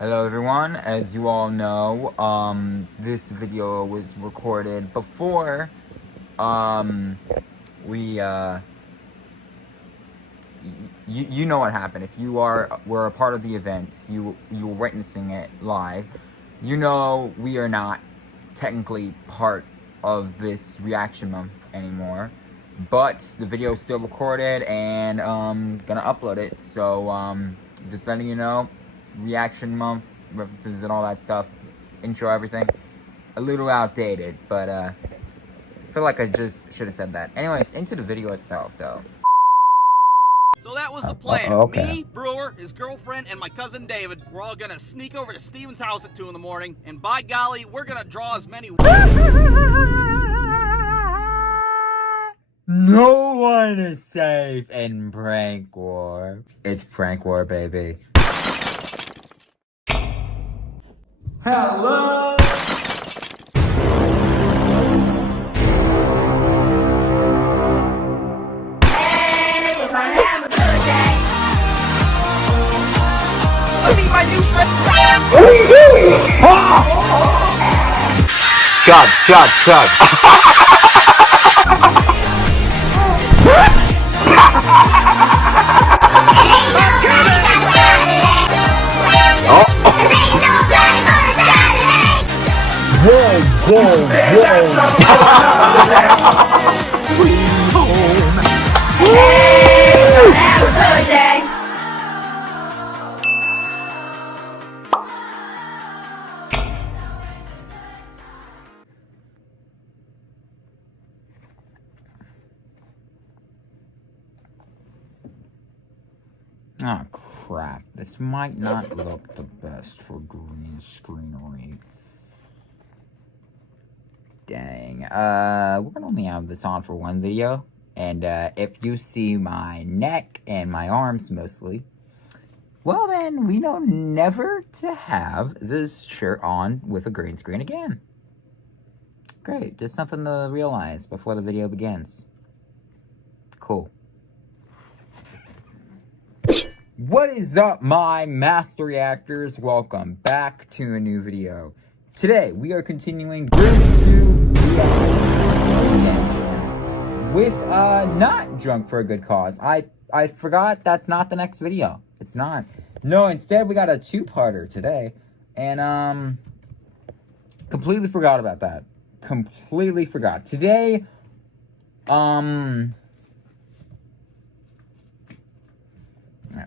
Hello everyone, as you all know, this video was recorded before, you know what happened. If you were a part of the event, you were witnessing it live, you know we are not technically part of this reaction month anymore, but the video is still recorded and, gonna upload it, so, just letting you know, reaction month, references and all that stuff, intro, everything, a little outdated, but, I feel like I just should have said that. Anyways, into the video itself, though. So that was the plan. Okay. Me, Brewer, his girlfriend, and my cousin David, we're all gonna sneak over to Stephen's house at 2 in the morning, and by golly, we're gonna draw as many... No one is safe in prank war. It's prank war, baby. Hello! Hey, we're gonna have a good day. I meet my new friend! What are you doing? Chug. Have a good day. Oh crap, this might not look the best for green screenery. Dang, we're gonna only have this on for one video, and if you see my neck and my arms mostly, well then, we know never to have this shirt on with a green screen again. Great, just something to realize before the video begins. Cool. What is up, my master reactors? Welcome back to a new video. Today, we are continuing BrewStew reaction with, not Drunk for a Good Cause. I forgot that's not the next video. It's not. No, instead, we got a two-parter today. And, completely forgot about that. Completely forgot. Today,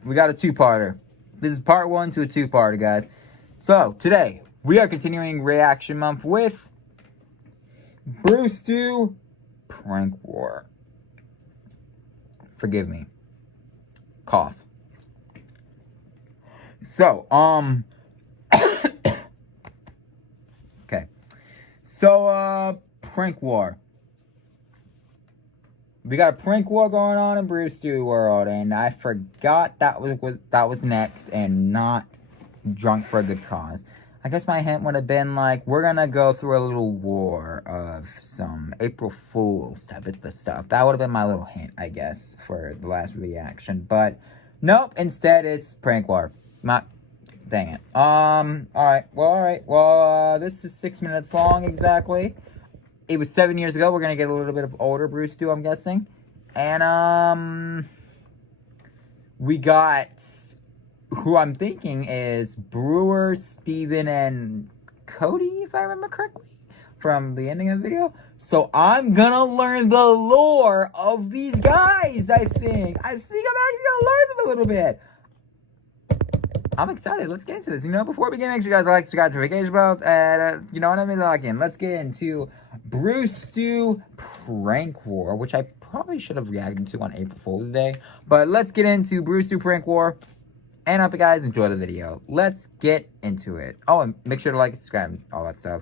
we got a two-parter. This is part one to a two-parter, guys. So, today, we are continuing Reaction Month with BrewStew Prank War. Forgive me. Cough. So, okay. So, Prank War. We got a prank war going on in BrewStew world, and I forgot that was next, and not Drunk for a Good Cause. I guess my hint would have been like, we're gonna go through a little war of some April Fool's type of stuff. That would have been my little hint, I guess, for the last reaction. But nope, instead it's prank war. Not, dang it. Alright. Well, this is 6 minutes long exactly. It was 7 years ago. We're going to get a little bit of older BrewStew, I'm guessing. And, we got who I'm thinking is Brewer, Stephan, and Cody, if I remember correctly, from the ending of the video. So I'm going to learn the lore of these guys, I think. I think I'm actually going to learn them a little bit. I'm excited. Let's get into this. You know, before we begin, make sure you guys like, subscribe to the notification bell, and you know what I mean? Lock in. Let's get into BrewStew Prank War, which I probably should have reacted to on April Fool's Day. But let's get into BrewStew Prank War. And I hope you guys enjoy the video. Let's get into it. Oh, and make sure to like, subscribe, all that stuff.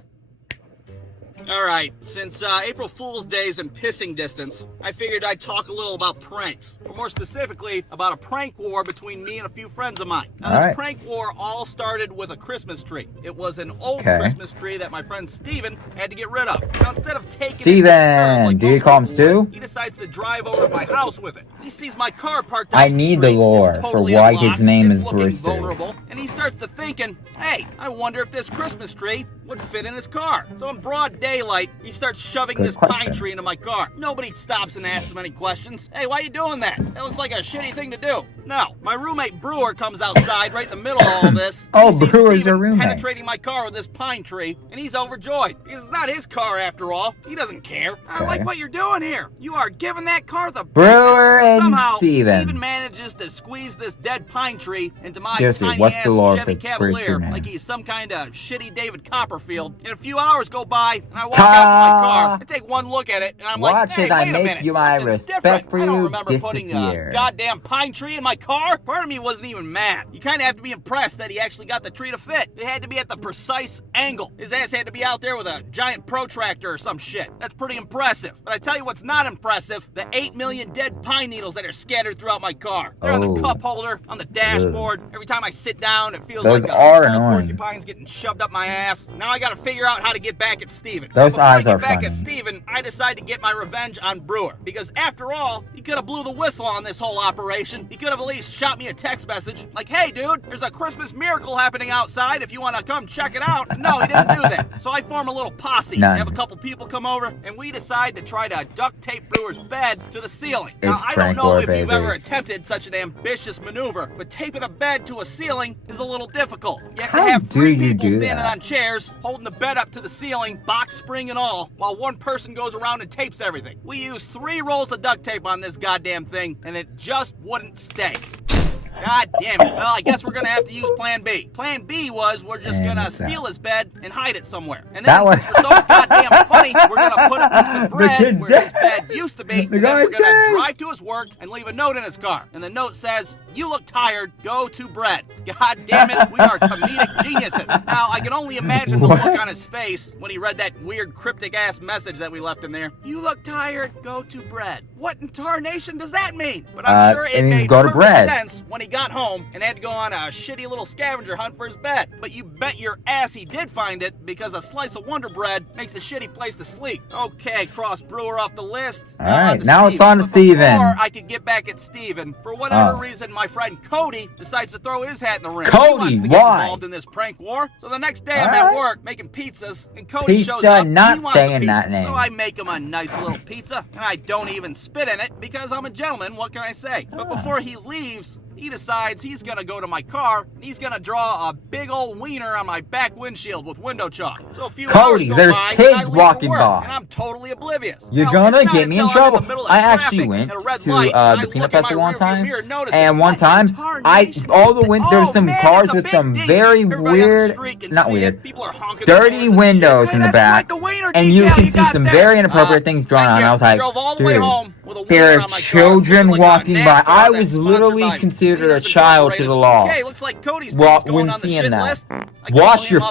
Alright, since April Fool's Day is in pissing distance, I figured I'd talk a little about pranks. Or more specifically, about a prank war between me and a few friends of mine. Now, this prank war all started with a Christmas tree. It was an old Christmas tree that my friend Stephan had to get rid of. Now, instead of taking Stephan, do you call him Stu? He decides to drive over to my house with it. He sees my car parked out I need the lore for why his name is BrewStew. And he starts to thinking, hey, I wonder if this Christmas tree would fit in his car. So in broad daylight, he starts shoving this pine tree into my car. Nobody stops and asks him any questions. Hey, why are you doing that? That looks like a shitty thing to do. No, my roommate Brewer comes outside right in the middle of all this. Oh, Brewer's your roommate. Penetrating my car with this pine tree, and he's overjoyed. Because it's not his car after all. He doesn't care. I like what you're doing here. You are giving that car the Brewer and somehow, Stephan manages to squeeze this dead pine tree into my Seriously, tiny what's ass the lore of Chevy the Cavalier BrewStew like name? he's some kind of shitty David Copperfield. And a few hours go by, and I walk out to my car. I take one look at it, and I'm like, hey, wait a minute. You my something's respect different. for I don't you remember putting a goddamn pine tree in my car. Part of me wasn't even mad. You kind of have to be impressed that he actually got the tree to fit. It had to be at the precise angle. His ass had to be out there with a giant protractor or some shit. That's pretty impressive. But I tell you what's not impressive, the 8 million dead pine needles that are scattered throughout my car. They're on the cup holder, on the dashboard. Every time I sit down, it feels like a small porcupine's getting shoved up my ass. Now I gotta figure out how to get back at Stephan. Those eyes are back funny. at Stephan, I decide to get my revenge on Brewer. Because after all, he could have blew the whistle on this whole operation. He could have at least shot me a text message like, hey dude, there's a Christmas miracle happening outside if you want to come check it out. No, he didn't do that. So I form a little posse. Have a couple people come over, and we decide to try to duct tape Brewer's bed to the ceiling. Now, I don't know if you've ever attempted such an ambitious maneuver, but taping a bed to a ceiling is a little difficult. You have to have 3 people standing on chairs, holding the bed up to the ceiling, box spring and all, while one person goes around and tapes everything. We used 3 rolls of duct tape on this goddamn thing, and it just wouldn't stay. God damn it. Well, I guess we're gonna have to use plan B. Plan B was we're just gonna steal his bed and hide it somewhere. And then since we're so goddamn funny, we're gonna put a piece of bread where his bed used to be, and then we're gonna drive to his work and leave a note in his car. And the note says, you look tired, go to bread. God damn it, we are comedic geniuses. Now, I can only imagine the look on his face when he read that weird cryptic ass message that we left in there. You look tired, go to bread. What in tarnation does that mean? But I'm sure it made perfect sense when he got home and had to go on a shitty little scavenger hunt for his bed. But you bet your ass he did find it, because a slice of Wonder Bread makes a shitty place to sleep. Okay, cross Brewer off the list. Alright, now it's on to Stephan. Before I could get back at Stephan, for whatever reason, my friend Cody decides to throw his hat in the ring. Cody, he wants to get involved in this prank war. So the next day I'm at work making pizzas, and Cody shows up. Not he wants saying a pizza. that name. So I make him a nice little pizza, and I don't even spit in it because I'm a gentleman. What can I say? But before he leaves, he decides he's gonna go to my car and he's gonna draw a big old wiener on my back windshield with window chalk. So a few hours go there's by, kids and I leave walking for work, by. And I'm totally oblivious. You're gonna get me in trouble. I actually went to the peanut festival one time, and one time there was some cars with some very weird, not weird, dirty windows in the back, and you can see some very inappropriate things drawn on. I was like, dude, there are children walking by. I was literally considered a child to the law. Okay, looks like Cody's when seeing that. Wash your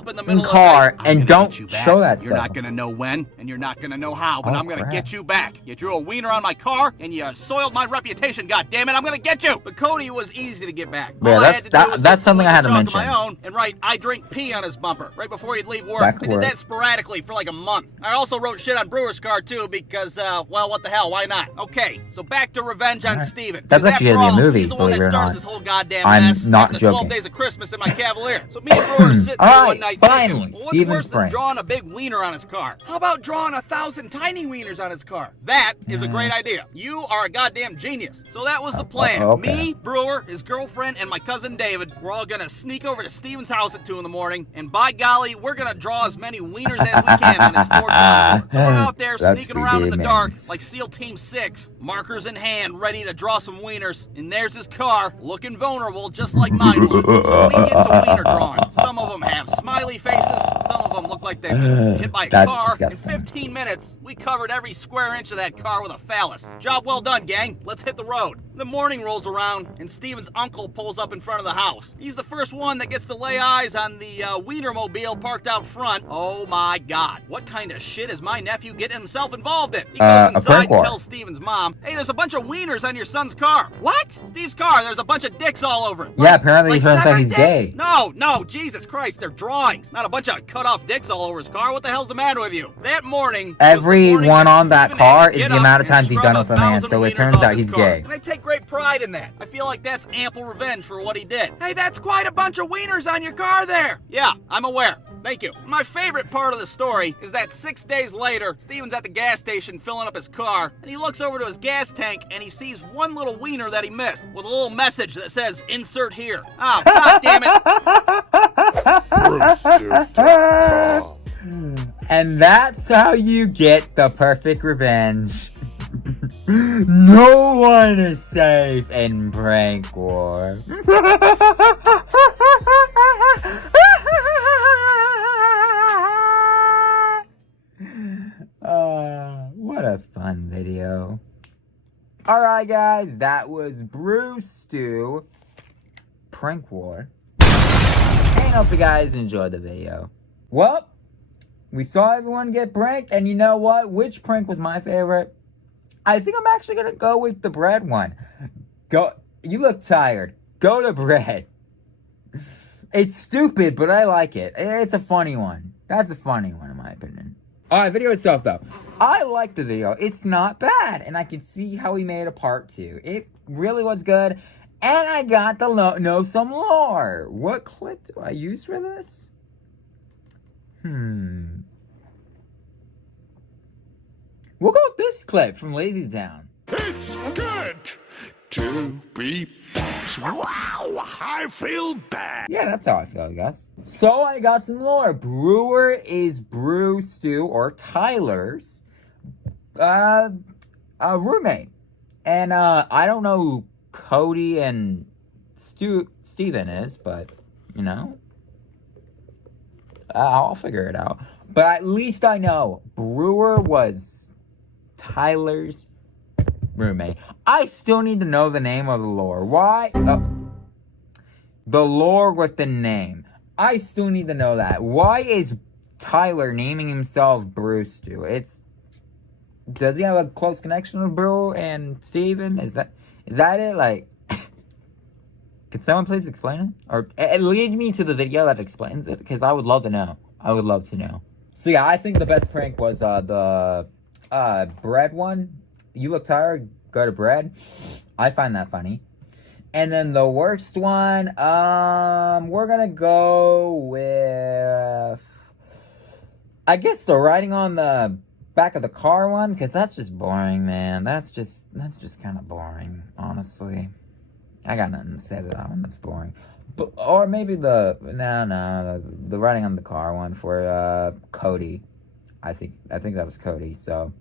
car and don't show that stuff. You're not gonna know when, and you're not gonna know how, but I'm gonna get you back. You drew a wiener on my car, and you soiled my reputation. God damn it, I'm gonna get you. But Cody was easy to get back. Yeah, that's something I had to mention. My own, and I drink pee on his bumper right before he'd leave work. I did that sporadically for like a month. I also wrote shit on Brewer's car too because, well, what the hell? Why not? Okay, so back to revenge on Stephan. That's actually gonna be a movie, he's the one believe that it or started not. this whole goddamn I'm mess. not after joking. 12 days of Christmas in my Cavalier. So me and Brewer are sitting there one night finally, thinking, well, what's Stephan's worse than prank. drawing a big wiener on his car? How about drawing 1,000 tiny wieners on his car? That is a great idea. You are a goddamn genius. So that was the plan. Me, Brewer, his girlfriend, and my cousin David, we're all gonna sneak over to Stephan's house at 2 in the morning, and by golly, we're gonna draw as many wieners as we can on his 420. So we're out there sneaking around in the dark like SEAL Team 6, markers in hand, ready to draw some wieners, and there's his car, looking vulnerable just like mine was. So we get to wiener drawing. Some of them have smiley faces, some of them look like they've been hit by a car. Disgusting. In 15 minutes, we covered every square inch of that car with a phallus. Job well done, gang. Let's hit the road. The morning rolls around, and Stephen's uncle pulls up in front of the house. He's the first one that gets to lay eyes on the Wienermobile parked out front. Oh my God, what kind of shit is my nephew getting himself involved in? He goes inside and tells Stephen's mom, hey, there's a bunch of wieners on your son's car. What? Steve's car, there's a bunch of dicks all over it. Yeah, apparently he turns out he's gay. No, Jesus Christ, they're drawings. Not a bunch of cut off dicks all over his car. What the hell's the matter with you? That morning, everyone on that car is the amount of times he's done with a man, so it turns out he's gay. And I take great pride in that. I feel like that's ample revenge for what he did. Hey, that's quite a bunch of wieners on your car there. Yeah, I'm aware. Thank you. My favorite part of the story is that 6 days later, Stephen's at the gas station filling up his car, and he looks over to his gas tank and he sees one little wiener that he missed with a little message that says, insert here. Oh, God damn it. BrewStewFilms. And that's how you get the perfect revenge. No one is safe in prank war. What a fun video. Alright guys, that was BrewStew Prank War. And hope you guys enjoyed the video. Well, we saw everyone get pranked, and you know what? Which prank was my favorite? I think I'm actually gonna go with the bread one. You look tired. Go to bread. It's stupid, but I like it. It's a funny one. That's a funny one in my opinion. Alright, video itself though. I like the video. It's not bad, and I can see how he made a part 2. It really was good, and I got to know some lore. What clip do I use for this? We'll go with this clip from Lazy Town. It's good to be back. Wow, I feel bad. Yeah, that's how I feel, I guess. So I got some lore. Brewer is BrewStew or Tyler's roommate. And I don't know who Cody and Stephan is, but you know, I'll figure it out. But at least I know Brewer was Tyler's roommate. I still need to know the name of the lore. Why? The lore with the name. I still need to know that. Why is Tyler naming himself BrewStew? Does he have a close connection with Brewer and Stephan? Is that it? Like, could someone please explain it? Or lead me to the video that explains it, because I would love to know. I would love to know. So yeah, I think the best prank was the bread one. You look tired, go to bread. I find that funny. And then the worst one, we're gonna go with, I guess, the riding on the back of the car one, because that's just boring, man. That's just kind of boring, honestly. I got nothing to say to that one. That's boring. But, or maybe the riding on the car one for Cody. I think that was Cody. So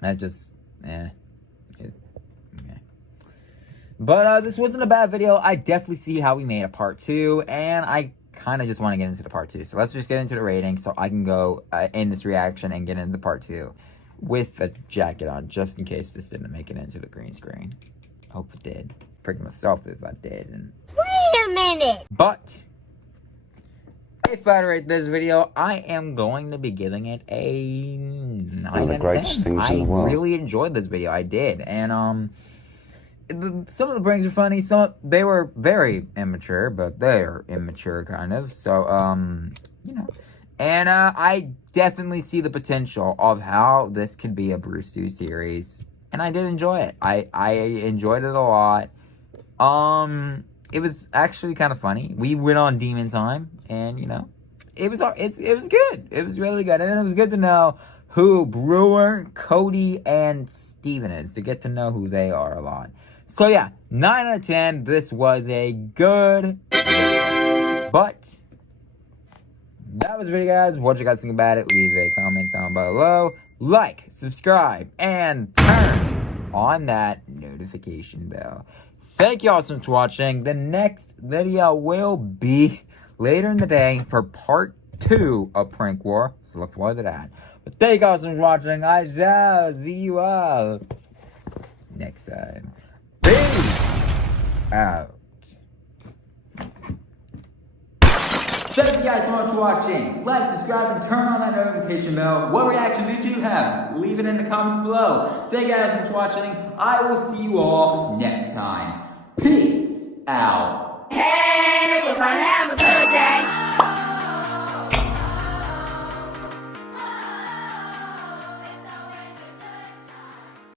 that just But this wasn't a bad video. I definitely see how we made a part 2, and I kind of just want to get into the part 2. So let's just get into the rating so I can go in this reaction and get into the part 2 with a jacket on, just in case this didn't make it into the green screen. Hope it did. Prick myself if I did. And Wait a minute. But if I rate this video, I am going to be giving it a 9 out of 10. I really enjoyed this video. I did. And some of the pranks are funny. They were very immature, but they're immature kind of. So you know. And I definitely see the potential of how this could be a BrewStew series. And I did enjoy it. I enjoyed it a lot. It was actually kind of funny. We went on Demon Time, and you know, it was good. It was really good, and it was good to know who Brewer, Cody, and Stephan is, to get to know who they are a lot. So yeah, 9 out of 10. This was a good video. But that was the video, guys. What you guys think about it? Leave a comment down below. Like, subscribe, and turn on that notification bell. Thank you all so much for watching. The next video will be later in the day for part 2 of Prank War, so look forward to that. But thank you all so much for watching. I shall see you all next time. Peace out. Thank you guys so much for watching. Like, subscribe, and turn on that notification bell. What reaction did you have? Leave it in the comments below. Thank you guys so much for watching. I will see you all next time. Peace out. Hey, we're gonna have a good day.